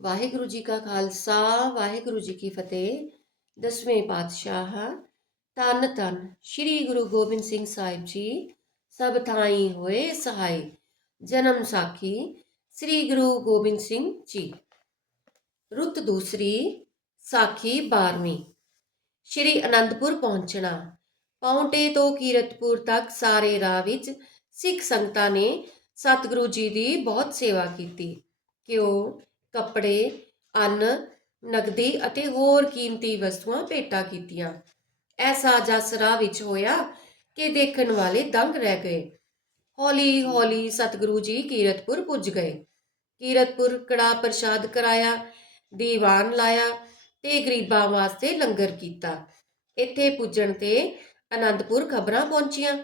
ਵਾਹਿਗੁਰੂ ਜੀ ਕਾ ਖਾਲਸਾ, ਵਾਹਿਗੁਰੂ ਜੀ ਕੀ ਫਤਿਹ। ਦਸਵੇਂ ਪਾਤਸ਼ਾਹ, ਧੰਨ ਧੰਨ ਸ੍ਰੀ ਗੁਰੂ ਗੋਬਿੰਦ ਸਿੰਘ ਸਾਹਿਬ ਜੀ, ਸਭ ਥਾਈ ਹੋਏ ਸਹਾਈ। ਜਨਮ ਸਾਖੀ ਸ੍ਰੀ ਗੁਰੂ ਗੋਬਿੰਦ ਸਿੰਘ ਜੀ। ਰੁੱਤ ਦੂਸਰੀ ਸਾਖੀ 12ਵੀਂ ਸ੍ਰੀ ਅਨੰਦਪੁਰ ਪਹੁੰਚਣਾ। ਪੌਂਟੇ ਤੋਂ ਕੀਰਤਪੁਰ ਤੱਕ ਸਾਰੇ ਰਾਹ ਵਿੱਚ ਸਿੱਖ ਸੰਗਤਾਂ ਨੇ ਸਤਿਗੁਰੂ ਜੀ ਦੀ ਬਹੁਤ ਸੇਵਾ ਕੀਤੀ। ਕਿਉਂ? ਕੱਪੜੇ, ਅੰਨ, ਨਕਦੀ ਅਤੇ ਹੋਰ ਕੀਮਤੀ ਵਸਤੂਆਂ ਭੇਟਾ ਕੀਤੀਆਂ। ਐਸਾ ਜਸ ਵਿੱਚ ਹੋਇਆ ਕਿ ਦੇਖਣ ਵਾਲੇ ਦੰਗ ਰਹਿ ਗਏ। ਹੌਲੀ ਹੌਲੀ ਸਤਿਗੁਰੂ ਜੀ ਕੀਰਤਪੁਰ ਪੁੱਜ ਗਏ। ਕੀਰਤਪੁਰ ਕੜਾ ਪ੍ਰਸ਼ਾਦ ਕਰਾਇਆ, ਦੀਵਾਨ ਲਾਇਆ ਤੇ ਗਰੀਬਾਂ ਵਾਸਤੇ ਲੰਗਰ ਕੀਤਾ। ਇੱਥੇ ਪੁੱਜਣ ਤੇ ਅਨੰਦਪੁਰ ਖਬਰਾਂ ਪਹੁੰਚੀਆਂ।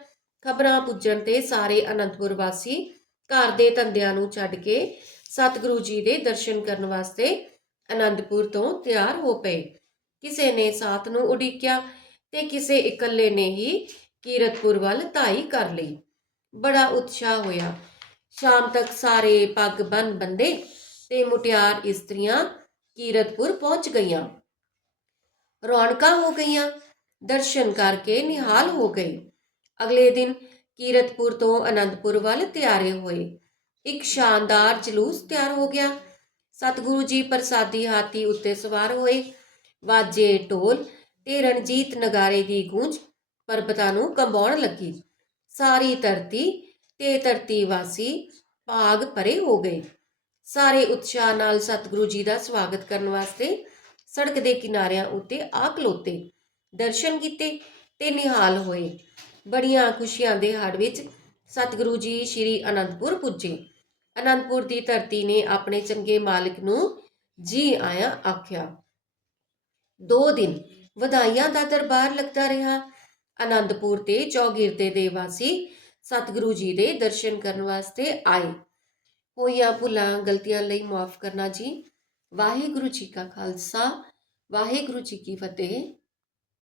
ਖਬਰਾਂ ਪੁੱਜਣ ਤੇ ਸਾਰੇ ਅਨੰਦਪੁਰ ਵਾਸੀ ਘਰ ਦੇ ਧੰਦਿਆਂ ਨੂੰ ਛੱਡ ਕੇ ਸਤਿਗੁਰੂ ਜੀ ਦੇ ਦਰਸ਼ਨ ਕਰਨ ਵਾਸਤੇ ਅਨੰਦਪੁਰ ਤੋਂ ਤਿਆਰ ਹੋ ਪਏ। ਕਿਸੇ ਨੇ ਸਾਥ ਨੂੰ ਉਡੀਕਿਆ ਤੇ ਕਿਸੇ ਇਕੱਲੇ ਨੇ ਹੀ ਕੀਰਤਪੁਰ ਵੱਲ ਧਾਈ ਕਰ ਲਈ। ਬੜਾ ਉਤਸ਼ਾਹ ਹੋਇਆ। ਸ਼ਾਮ ਤੱਕ ਸਾਰੇ ਪੱਗ ਬੰਨ ਬੰਦੇ ਤੇ ਮੁਟਿਆਰ ਇਸਤਰੀਆਂ ਕੀਰਤਪੁਰ ਪਹੁੰਚ ਗਈਆਂ। ਰੌਣਕਾਂ ਹੋ ਗਈਆਂ। ਦਰਸ਼ਨ ਕਰਕੇ ਨਿਹਾਲ ਹੋ ਗਏ। ਅਗਲੇ ਦਿਨ ਕੀਰਤਪੁਰ ਤੋਂ ਅਨੰਦਪੁਰ ਵੱਲ ਤਿਆਰੇ ਹੋਏ। ਇੱਕ ਸ਼ਾਨਦਾਰ ਜਲੂਸ ਤਿਆਰ ਹੋ ਗਿਆ। ਸਤਿਗੁਰੂ ਜੀ ਪ੍ਰਸਾਦੀ ਹਾਥੀ ਉੱਤੇ ਸਵਾਰ ਹੋਏ। ਵਾਜੇ ਢੋਲ ਤੇ ਰਣਜੀਤ ਨਗਾਰੇ ਦੀ ਗੂੰਜ ਪਰਬਤਾਂ ਨੂੰ ਕੰਬਾਉਣ ਲੱਗੀ। ਸਾਰੀ ਧਰਤੀ ਤੇ ਧਰਤੀ ਵਾਸੀ ਭਾਗ ਭਰੇ ਹੋ ਗਏ। ਸਾਰੇ ਉਤਸ਼ਾਹ ਨਾਲ ਸਤਿਗੁਰੂ ਜੀ ਦਾ ਸਵਾਗਤ ਕਰਨ ਵਾਸਤੇ ਸੜਕ ਦੇ ਕਿਨਾਰਿਆਂ ਉੱਤੇ ਆ ਖਲੋਤੇ। ਦਰਸ਼ਨ ਕੀਤੇ ਤੇ ਨਿਹਾਲ ਹੋਏ। ਬੜੀਆਂ ਖੁਸ਼ੀਆਂ ਦੇ ਹੜ ਵਿੱਚ ਸਤਿਗੁਰੂ ਜੀ ਸ੍ਰੀ ਅਨੰਦਪੁਰ ਪੁੱਜੇ। ਅਨੰਦਪੁਰ ਦੀ ਧਰਤੀ ਨੇ ਆਪਣੇ ਚੰਗੇ ਮਾਲਕ ਨੂੰ ਜੀ ਆਇਆ ਆਖਿਆ, ਦੋ ਦਿਨ ਵਧਾਈਆਂ ਦਾ ਦਰਬਾਰ ਲੱਗਦਾ ਰਿਹਾ। ਅਨੰਦਪੁਰ ਤੇ ਚੌਗਿਰਦੇ ਦੇ ਵਾਸੀ ਸਤਿਗੁਰੂ ਜੀ ਦੇ ਦਰਸ਼ਨ ਕਰਨ ਵਾਸਤੇ ਆਏ। ਹੋਈਆਂ ਭੁੱਲਾਂ ਗਲਤੀਆਂ ਲਈ ਮਾਫ ਕਰਨਾ ਜੀ। ਵਾਹਿਗੁਰੂ ਜੀ ਕਾ ਖਾਲਸਾ, ਵਾਹਿਗੁਰੂ ਜੀ ਕੀ ਫਤਿਹ।